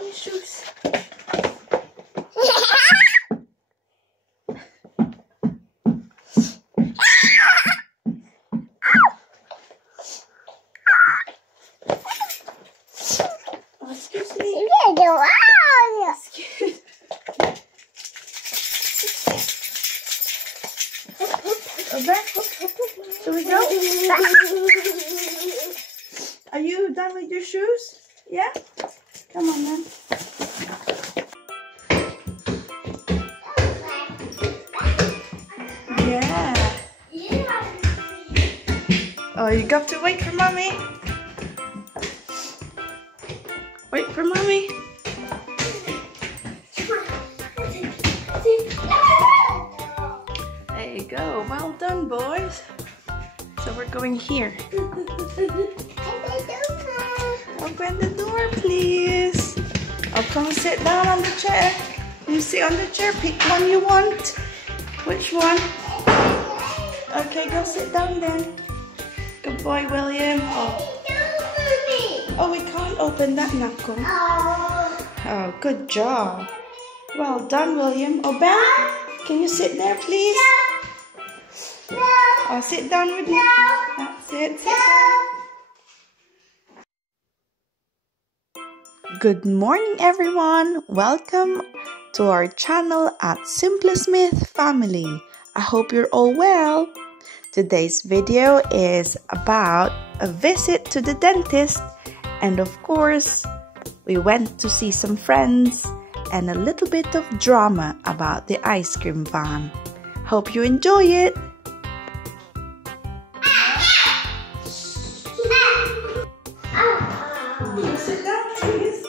mommy's shoes. Oh, excuse me. Excuse. Shall we go? Are you done with your shoes? Yeah? Come on then. Yeah. Oh, you got to wait for mommy. Wait for mommy. There you go. Well done, boys. So we're going here. Open the door, please. Oh, come sit down on the chair. You sit on the chair. Pick one you want. Which one? Okay, go sit down then. Good boy, William. Oh, we can't open that knuckle. Oh, good job. Well done, William. Oh, Ben, can you sit there, please? Oh, sit down with me. That's it. Sit down. Good morning, everyone. Welcome to our channel at Simply Smith Family. I hope you're all well. Today's video is about a visit to the dentist, and of course, we went to see some friends and a little bit of drama about the ice cream van. Hope you enjoy it. Sit down, please.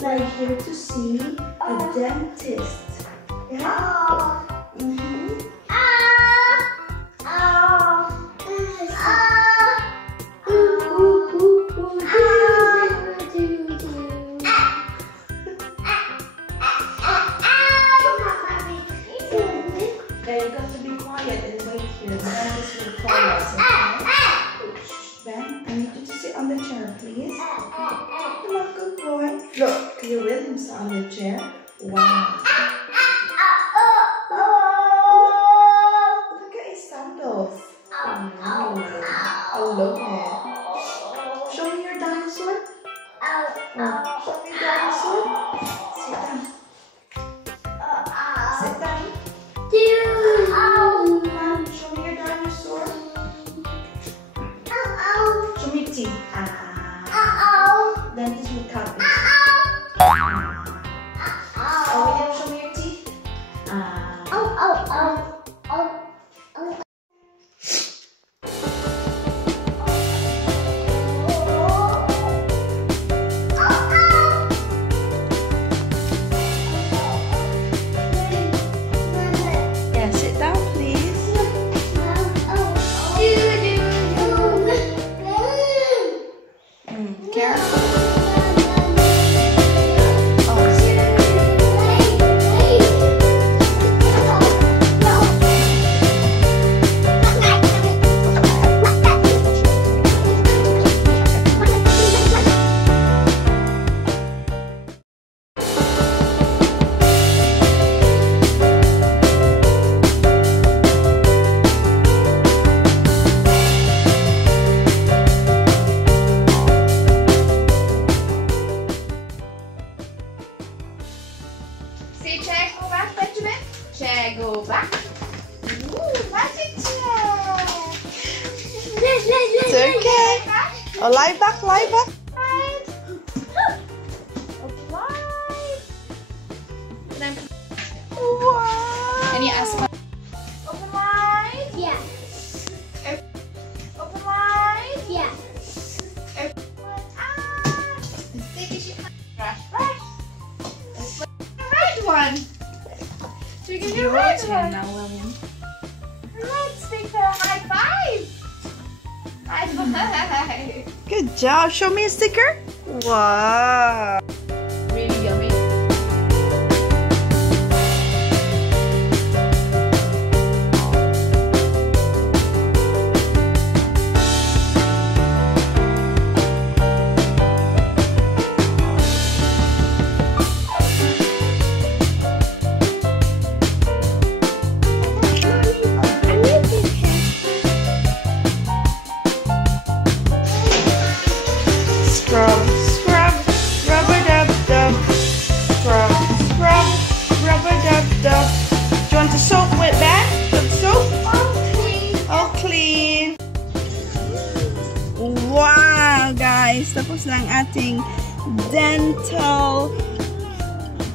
We're here to see a dentist. Yeah? You got to be quiet and wait here. The dentist will call us, okay? Ben, I need you to sit on the chair, please. Come on, good boy. Look, your William's on the chair. Wow. Look at his sandals. Oh, I love it. Show me your dinosaur. Show me your dinosaur. Sit down. Sit down. Show me your dinosaur. Show me your teeth. Then this will cut it. William, show me your teeth. Yeah, sit down, please. Careful. Say chair, go back, Benjamin. Chair, go back. Ooh, magic chair. It's okay. Oh, lie back, lie back. Right. Right. Then, Wow. and you ask me. Open wide. Yes. Open wide. Yes. Open wide. Big as you can. Brush, brush. Red one. So you can do red one. now, William. Let's take a high five. High five. Good job. Show me a sticker. Wow. Really yummy. Scrub, scrub, rub-a-dub-dub. Scrub, scrub, rub-a-dub-dub. Do you want to soap with that? Good soap? All clean. All clean. Wow, guys. Tapos na ang ating dental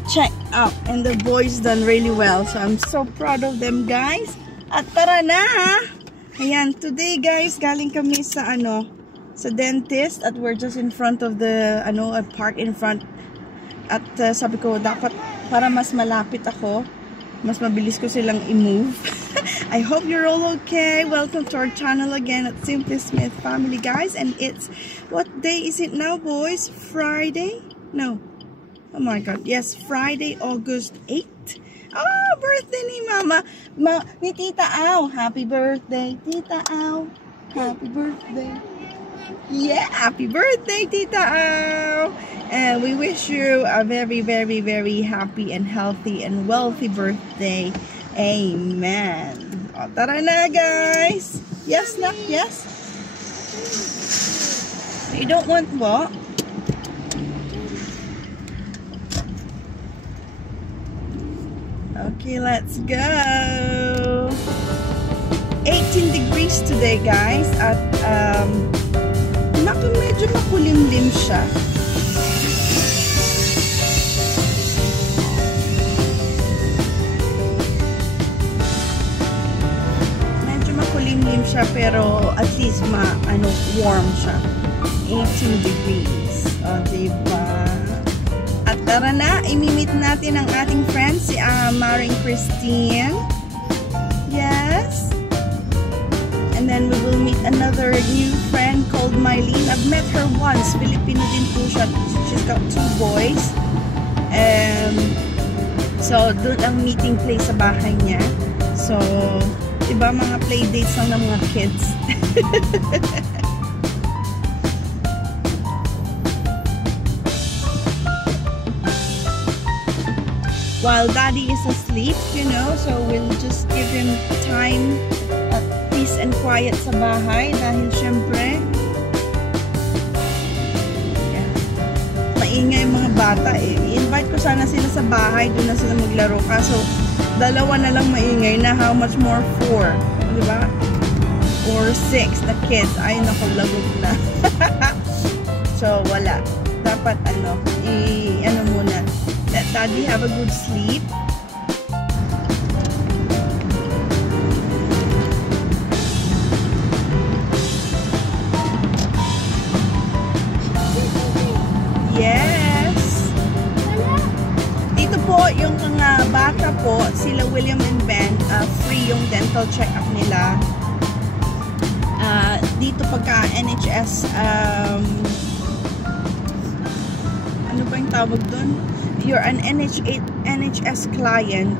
check-up. And the boys done really well. So, I'm so proud of them, guys. At tara na! Ayan, today, guys, galing kami sa sa dentist at we're just in front of the a park in front at sabi ko dapat para mas malapit ako, mas mabilis ko silang i-move. I hope you're all okay. Welcome to our channel again at Simply Smith Family, guys, and it's what day is it now, boys? Friday? No. Oh my god. Yes, Friday, August 8. Oh, birthday ni Mama. Ni Tita Au. Happy birthday, Tita Au. Happy birthday. Yeah, happy birthday, Tita Au! And we wish you a very, very, very happy and healthy and wealthy birthday. Amen. O, tara na, guys. Yes, nak, yes. You don't want what? Okay, let's go. 18 degrees today, guys. At naku, medyo makulimlim siya. Medyo makulimlim siya pero at least warm siya. 18 degrees. O, diba? At tara na, imimit natin ang ating friend si Maring Christine. Yes. And then we will meet another new friend called Mylene. I've met her once. Filipino din po siya. She's got 2 boys. So, doon ang meeting place sa bahay niya. So, diba mga play dates lang ng mga kids. While daddy is asleep, you know, so we'll just give him time at peace and quiet sa bahay dahil syempre maingay yung mga bata eh. I-invite ko sana sila sa bahay, doon na sila maglaro, kaso dalawa na lang maingay na, how much more 4, diba? Or 6 na kids, ay naku, lagog na. So wala, dapat muna, let daddy have a good sleep. Yes. Dito po yung mga bata po, sila William and Ben, free yung dental check-up nila. Dito pagka NHS, ano ba yung tawag doon? You're an NHS client,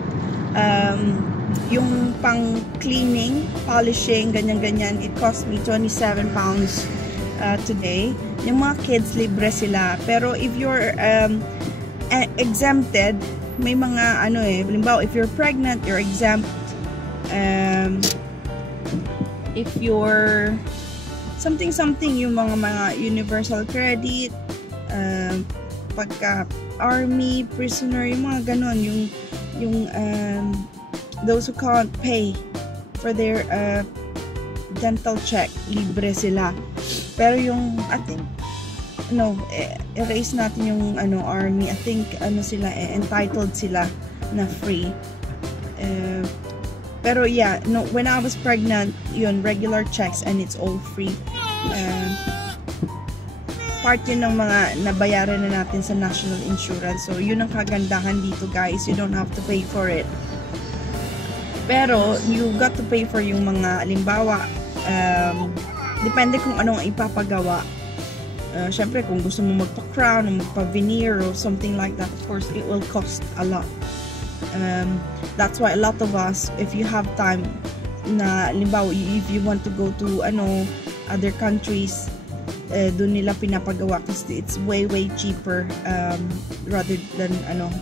yung pang cleaning, polishing, ganyan-ganyan, it cost me 27 pounds today. Yung mga kids, libre sila. Pero if you're exempted, may mga halimbawa, if you're pregnant, you're exempt. If you're something, yung mga universal credit, pagka army, prisoner, yung mga ganon, yung those who can't pay for their dental check, libre sila. Pero yung, I think, erase natin yung army. I think sila entitled sila na free. Pero yeah, no, when I was pregnant, yun, regular checks and it's all free. Part yun ng mga nabayaran na natin sa national insurance. So yun ang kagandahan dito, guys. You don't have to pay for it. Pero you got to pay for yung mga, halimbawa, Depende kung anong ipapagawa. Syempre, kung gusto mo magpa-crown o magpa-veneer or something like that, of course, it will cost a lot. That's why a lot of us, if you have time, na limbawa, if you want to go to other countries, doon nila pinapagawa kasi it's way cheaper rather than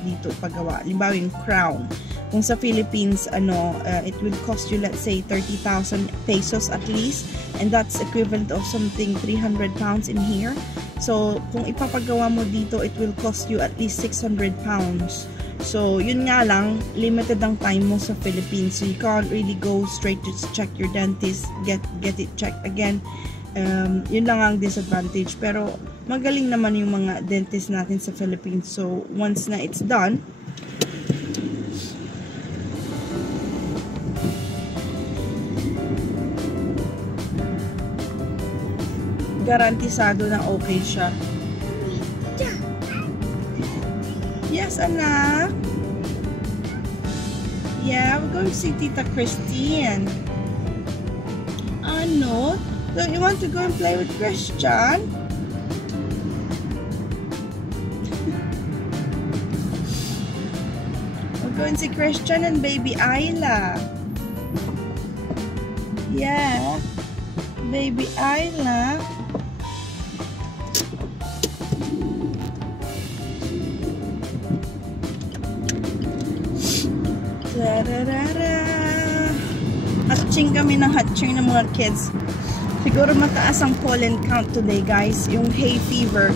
dito pagawa. Limbawa yung crown. Kung sa Philippines, it will cost you, let's say, 30,000 pesos at least, and that's equivalent of something 300 pounds in here. So, kung ipapagawa mo dito, it will cost you at least 600 pounds. So, yun nga lang, limited ang time mo sa Philippines. So, you can't really go straight to check your dentist, get it checked again. Yun lang ang disadvantage. Pero, magaling naman yung mga dentist natin sa Philippines. So, once na it's done, garantisado na okay siya. Yes, anak. Yeah, we're going to see Tita Christine. Ano? Don't you want to go and play with Christian? We're going to see Christian and baby Ayla. Yeah, baby Ayla. Hatching kami ng hatching ng mga kids. Siguro mataas ang pollen count today, guys. Yung hay fever.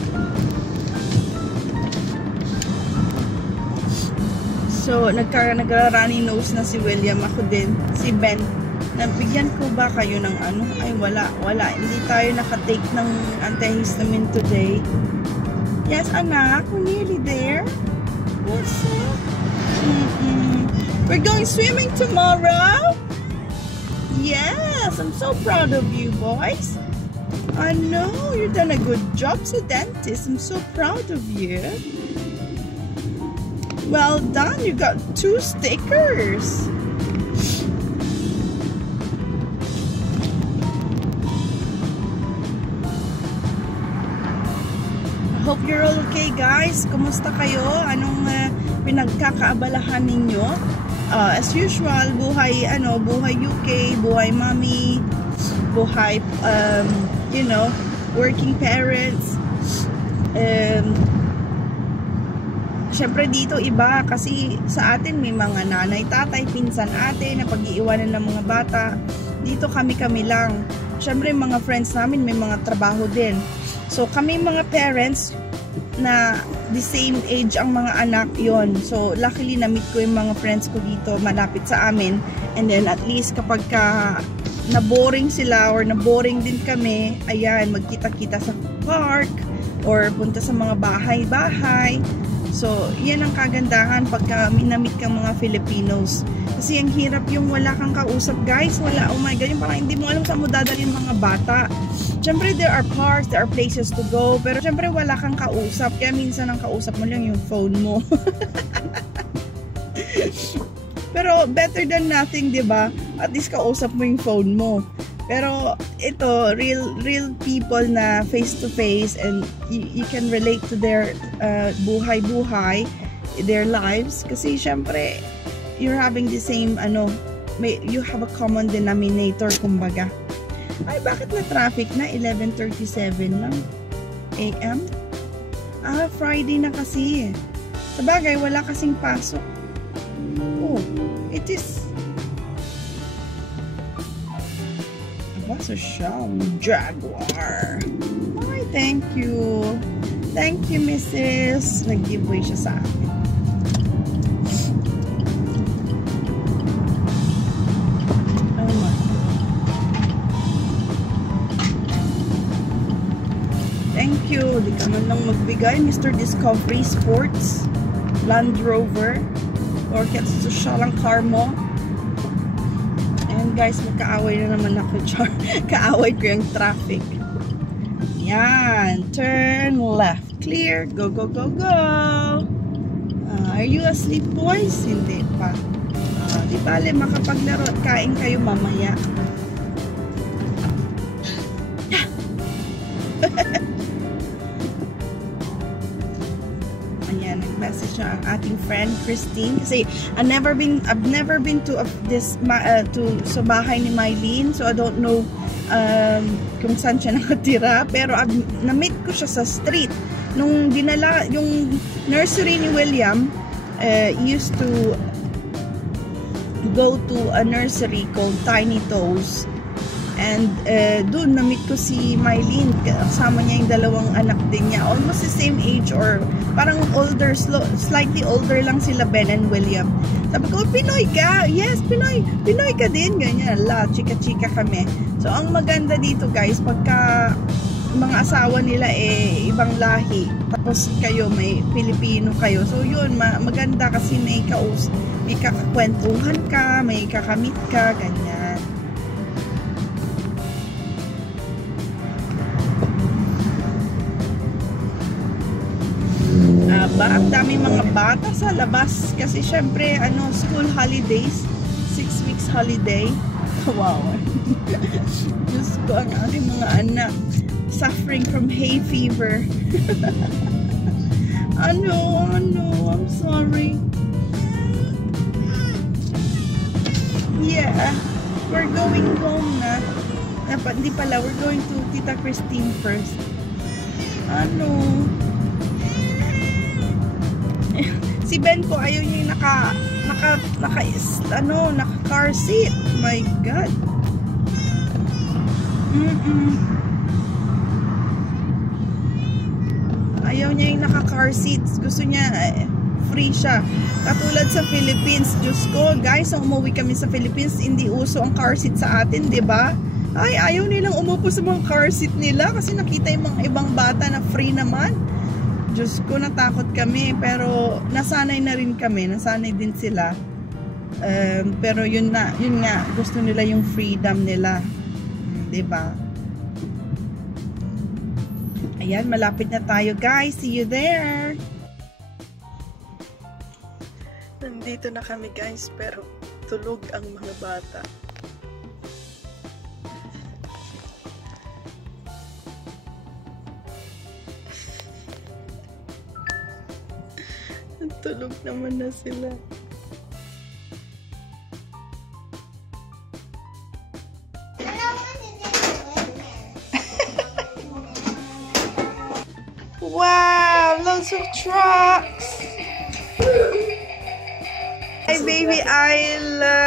So, nagra-runny nose na si William. Ako din. Si Ben. Nabigyan ko ba kayo ng Ay, wala. Hindi tayo nakatake ng antihistamine today. Yes, anak. We're nearly there. What's up? We're going swimming tomorrow? Yes, I'm so proud of you, boys. I know, you've done a good job as a dentist. I'm so proud of you. Well done, you got 2 stickers. Hope you're all okay, guys. Kumusta kayo? Anong pinagkakaabalahan ninyo? As usual, buhay UK, buhay mommy, buhay working parents. Syempre dito iba kasi sa atin may mga nanay, tatay, pinsan, ate na pag-iiwanan ng mga bata. Dito kami lang. Syempre mga friends namin may mga trabaho din. So kami mga parents na the same age ang mga anak yon. So luckily na-meet ko yung mga friends ko dito malapit sa amin, and then at least kapag na-boring sila or na-boring din kami, ayan, magkita-kita sa park or punta sa mga bahay-bahay. So yan ang kagandahan pagka minamit kang mga Filipinos. Kasi ang hirap yung wala kang kausap, guys. Wala, oh my God, yung parang hindi mo alam saan mo dadalhin mga bata. Siyempre, there are parks, there are places to go, pero siyempre wala kang kausap. Kaya minsan ang kausap mo lang yung phone mo. Pero better than nothing, di ba? At least kausap mo yung phone mo. Pero ito, real people na face to face, and you can relate to their buhay-buhay, their lives. Kasi siyempre, you're having the same, you have a common denominator, kumbaga. Ay, bakit na traffic na? 11:37 lang AM? Friday na kasi. Sabagay, wala kasing pasok. Oh, it is. Aba, social Jaguar. Ay, thank you. Thank you, Mrs. Nag-giveaway siya sa akin. Thank you. Di ka man lang magbigay. Mr. Discovery Sports, Land Rover, or social ang car mo. And guys, magkaaway na naman ako. Kaaway ko yung traffic. Yan. Turn left. Clear. Go, go, go, go. Are you asleep, boys? Hindi pa. Di bale, makapaglaro at kain kayo mamaya. nag-message na ang ating friend Christine kasi I've never been to sa bahay ni Mylene, so I don't know kung saan siya nakatira, pero na-meet ko siya sa street nung dinala yung nursery ni William. Used to go to a nursery called Tiny Toes, and doon na-meet ko si Mylene, kasama niya yung dalawang anak din niya, almost the same age or parang older, slightly older lang sila, Ben and William. Sabi ko, Pinoy ka? Yes, Pinoy ka din, ganyan, chika-chika kami. So ang maganda dito guys, pagka mga asawa nila ibang lahi, tapos kayo may Pilipino kayo, so yun, maganda kasi may kakakwentuhan ka, may kakamit ka, ganyan. Ang daming mga bata sa labas kasi syempre school holidays, 6 weeks holiday. Wow. Diyos ko, ang aking mga anak suffering from hay fever. I'm sorry. Yeah, we're going home na. Hindi pala, we're going to Tita Christine first. Si Ben po, ayaw niya yung naka-car seat. My God. Ayaw niya yung naka-car seats. Gusto niya, free siya. Katulad sa Philippines. Diyos ko, guys, nung umuwi kami sa Philippines, hindi uso ang car seat sa atin, diba? Ay, ayaw nilang umupo sa mga car seat nila kasi nakita yung mga ibang bata na free naman. Diyos ko, natakot kami. Pero, nasanay na rin kami. Nasanay din sila. Pero, yun nga. Gusto nila yung freedom nila. Diba? Ayan, malapit na tayo, guys. See you there. Nandito na kami, guys. Pero, tulog ang mga bata. Tulog naman na sila. Wow, lots of trucks. Hi, baby Isla.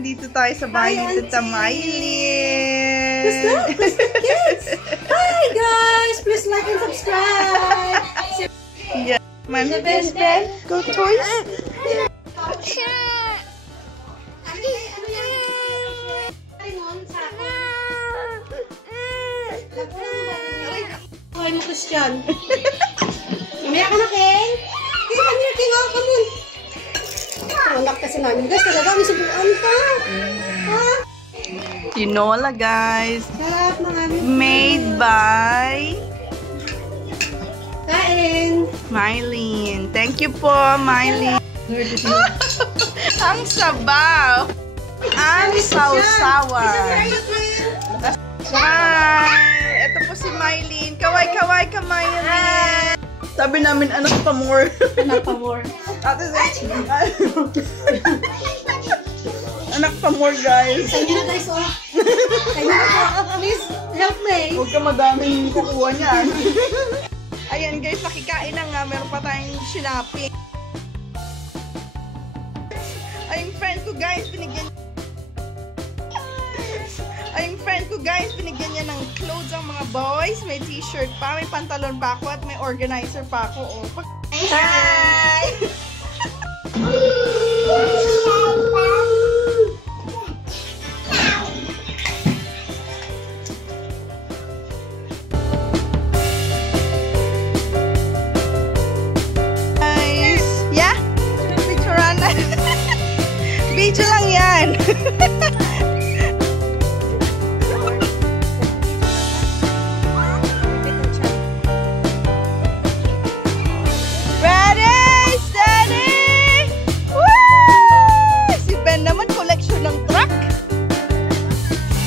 Dito tayo sa bahay ni Tita Mylene. Who's the kids? Hi guys, please like and subscribe. Yeah. Man, go toys. Hi, mo Christian. Mamaya ka na, Ken. Ken, come here, Ken. Oh, come on. Anak kasi namin. Guys, talaga, may subuan pa. Tinola, guys. Sarap, mga made by Kain. Mylene. Thank you po, Mylene. Ang sabaw. Ang sausawa. Hi! Ito po si Mylene. Kaway-kaway ka, Mylene. Sabi namin, anak pa more. Anak pa more. Anak pa more, guys. Sa inyo na, guys, oh. Sa inyo na, please, help me. Huwag ka madaming kukuha niyan. Ayan, guys, nakikain na nga. Meron pa tayong sinapi. Ay, yung friend ko, guys, binigyan niya ng clothes ang mga boys. May t-shirt pa, may pantalon pa ako, at may organizer pa ako. Oh. Hi! Guys, yeah? Picturean na. Video lang yan.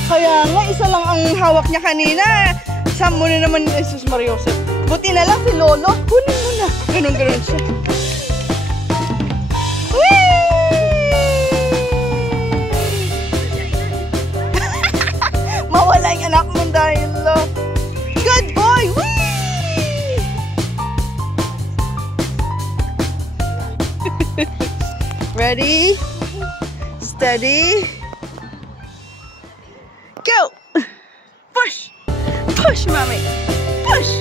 Kaya nga, isa lang ang hawak niya kanina. Saan mo na naman, Jesus Mariosep. Buti na lang si Lolo. Kunin mo na. Ganun siya. Ready? Steady. Go! Push! Push, mommy! Push!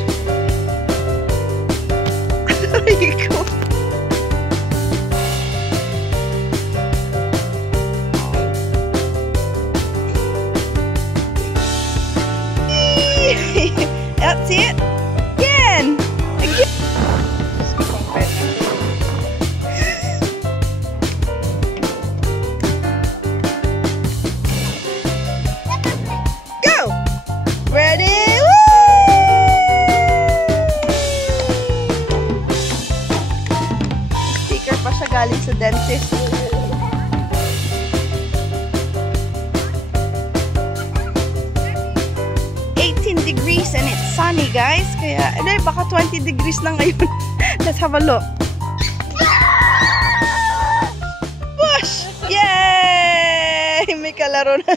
There you go. That's it. Again. Again. Go. Ready? Woo! Sticker pa siya galing sa dentist. Degrees and it's sunny, guys. Kaya, baka 20 degrees lang ngayon. Let's have a look. Push! Yay! May kalaro na.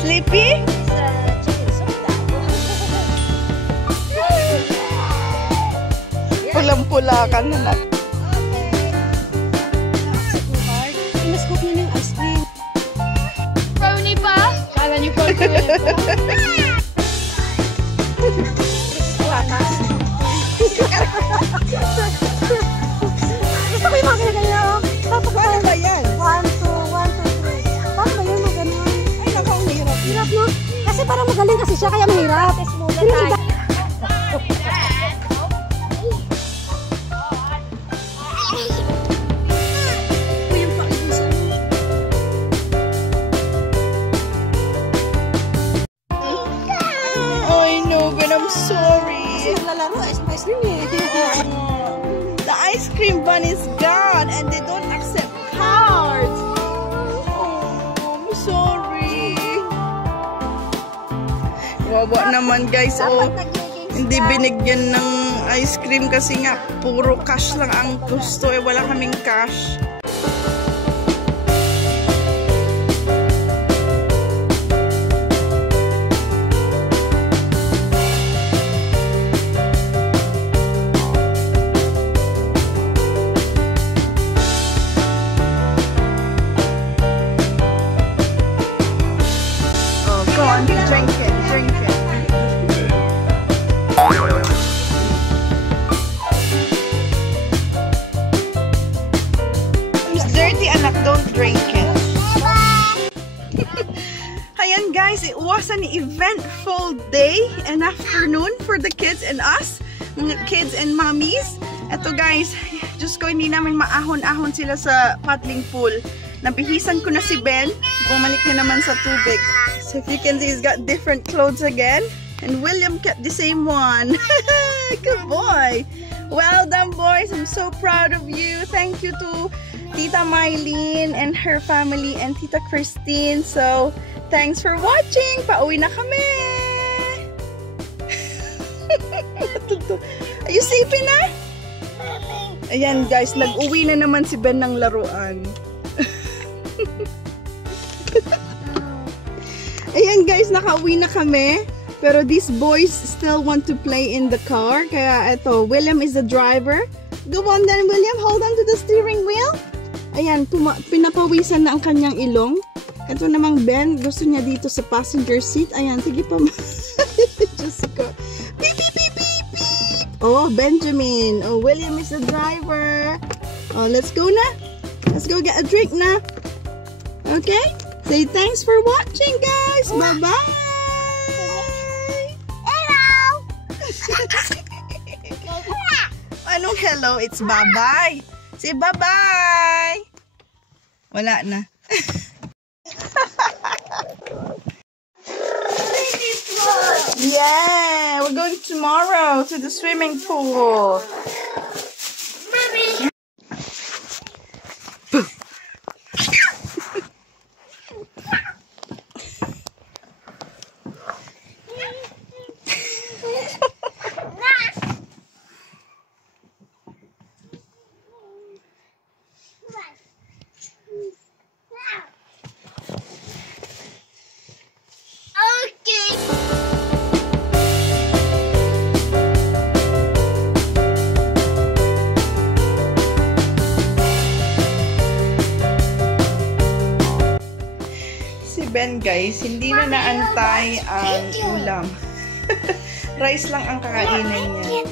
Sleepy? Pulang-pula ka na. Inas-scoop niyo ng ice cream. Pony pa? Kala niyo pony pa. Gusto ko yung mga ganyan. Paano ba yan? 1, 2, 1, 2, 3. Paano ba yun? Ganun. Ay, naku, ang hirap. Hirap, no? Kasi parang magaling kasi siya, kaya mahirap. I know, but I'm sorry. Naglalaro, ice cream eh. The ice cream bun is gone and they don't accept cards. Oh, I'm sorry. Wawa naman, guys. Oh, hindi binigyan ng ice cream kasi nga puro cash lang ang gusto. Wala kaming cash. Go on, drink it, drink it. It's dirty, anak, don't drink it. Ayan guys, it was an eventful day and afternoon for the kids and us, mga kids and mommies. Eto guys, Diyos ko, hindi namin maahon-ahon sila sa paddling pool. Nabihisan ko na si Ben, bumalik na naman sa tubig. So if you can see, he's got different clothes again. And William kept the same one. Good boy. Well done, boys. I'm so proud of you. Thank you to Tita Mylene and her family and Tita Christine. So, thanks for watching. Pauwi na kami. Are you sleeping na? Ayan guys, nag-uwi na naman si Ben ng laruan. Ayan guys, nakauwi na kami. Pero these boys still want to play in the car. Kaya eto, William is the driver. Go on then, William. Hold on to the steering wheel. Ayan, pinapawisan na ang kanyang ilong. Ito namang Ben, gusto niya dito sa passenger seat. Ayan, sige pa. Diyos ko. Beep, beep, beep, beep, beep. Oh, Benjamin. Oh, William is the driver. Oh, let's go na. Let's go get a drink na. Okay? Say thanks for watching, guys. Bye-bye. Hello! Anong hello? It's bye-bye. Say bye-bye. Wala na. Yeah, we're going tomorrow to the swimming pool. Mommy! ngayon guys, hindi na naantay ang ulam. Rice lang ang kakainin niya.